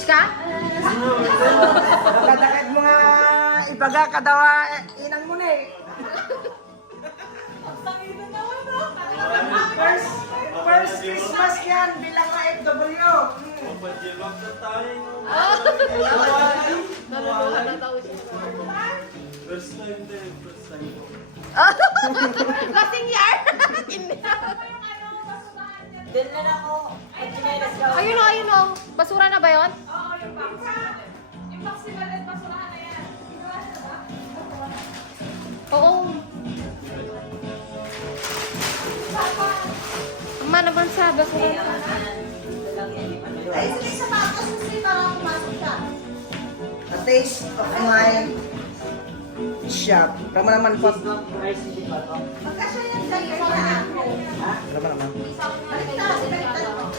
Goods ka? Kadakit mo nga ibaga kadawa inang mo na eh. First Christmas yan bilang ka FW. Naluluhan na tao siya. First time din, first time. Lasing yar! Ayun o, ayun o. Basura na ba yun? Oo, yung box. Yung box si Balet, basurahan na yan. Ginawa na ba? Oo. Tama naman sa basura. Ay, sige sa tatas kasi para pumasok siya. A taste of my shop. Tama naman po. Magkasya yan sa iyo na ako. Ha? Tama naman. Baliktad mo.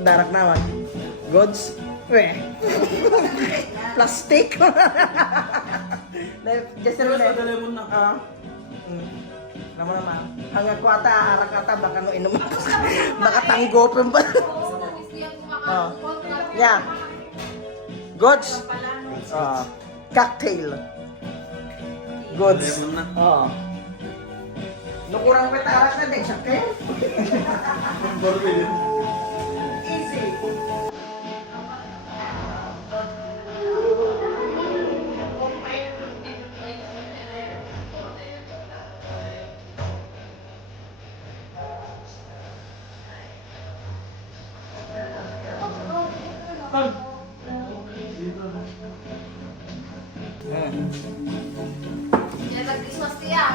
Darak naman. Goods? Weh. Plastic. Just a little. Padala mo na. Naman naman. Hanggang ko ata, arak ata, baka no inom. Baka tanggopin ba? Oh. Yeah. Goods. Cocktail. Goods. Padala mo na. Oo. Nung kurang peta arak na din, sakay. Barbie. Easy. Yan ang Christmas tiya.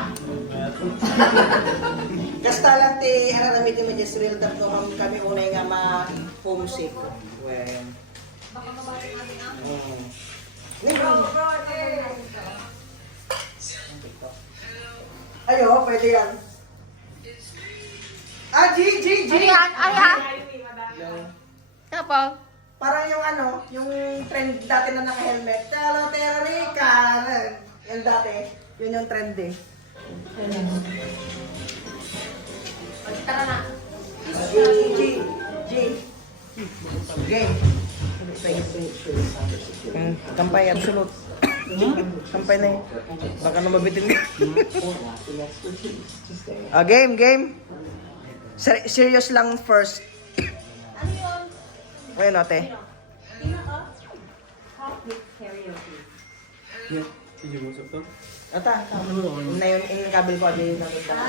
Kasta lang ti, ano namitin mo just real dap no kami unay nga ma-homesick. Well. Baka mabalik natin ang Ayo, pwede yan. Ah, G. Ayan, ayan. Tapo. Parang yung ano, yung trend dati na naka-helmet. Talo, Terorica. Yung dati, yun yung trend eh. Tara na. G. Game. Kampay, absolute. Kampay na yun. Baka na mabitin ka. Game. Serious lang first. Ano yun? Ayun, ate. Sige mo sa to. Ata, na yun, yung kabel ko, yung nakita ko.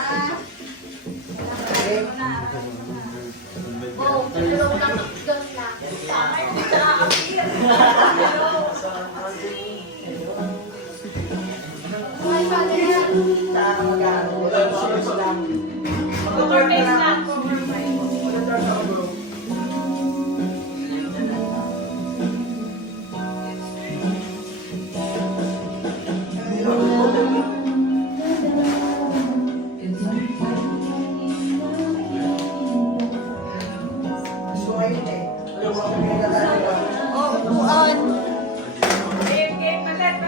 Okay. Oh, tulong lang ng doon lang. Ay, pala yan. Saan mag-ano? Serious lang. Overcase na. So, ayun eh. Alam mo, kami nagdadalo. Oh, upuan. Game, Balet,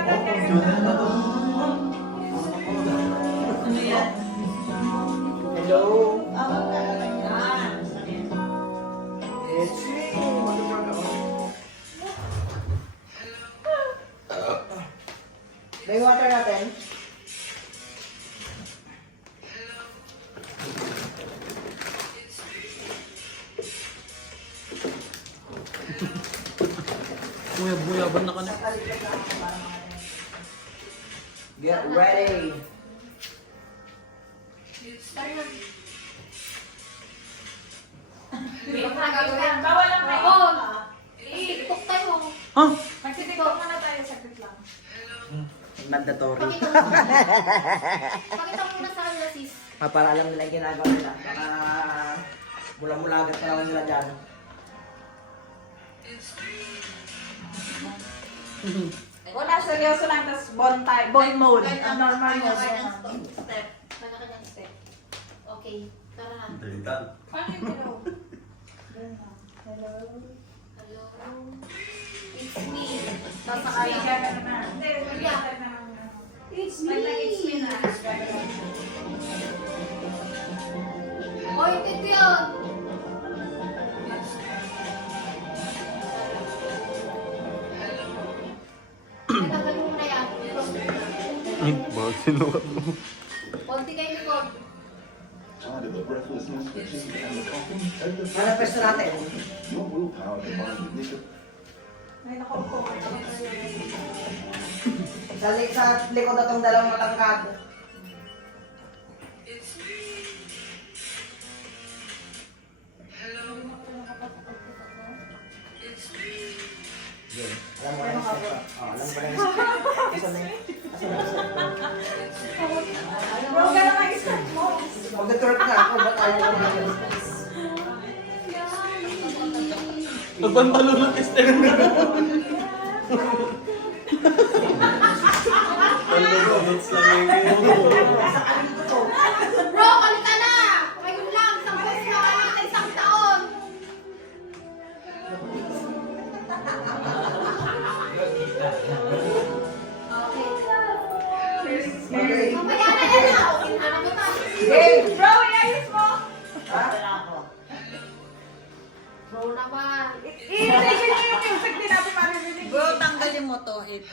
Hello. It's me. May water natin. Buya-buyaban na ka na. Get ready. Bawal lang kayo. Oh, tiktok tayo. Ha? Magsitiktok muna tayo, saglit lang. Mandatory. Pakita mo muna sa kanila, sis. Para alam nila yung ginagawa nila. Para mula-mulagat pa naman nila dyan. Wala, seryoso lang, tapos bond mode. Ang normal mode. Step. Kanya-kanyang step. Okay, tara na. Dalitan. Paano yung hello? Hello. It's me. Tapos sa Ay, kanya. gagana na. Hindi, mag-iatag na lang. It's Pag nag-it's me na, gagana. Oh, hindi yun. Bakit sinukat mo? Konti kayo likod. Tired of the breathlessness, fatigue, and the coughing? Take the Ano pwesto natin? Your willpower combined with nicotine. Ay, naku. Sa likod na itong dalawang matangkad. Alam mo na yung step pa. Alam ko na yung step. Asan na yun? Bro, gano'n ang stretch mo. Mag-twerk na ako, ba't ayaw ko na yun? Nagbantalo ng step na. Dots lang yung Bro, balik ka na! Ngayon lang, isang beses na kaya sa isang taon. Okay. Mamaya na yan na. Okay na naman ba? Game! Bro, iayos mo. Ha? Bro naman. I-take niyo yung music din natin maririnig. Bro, tanggalin mo to if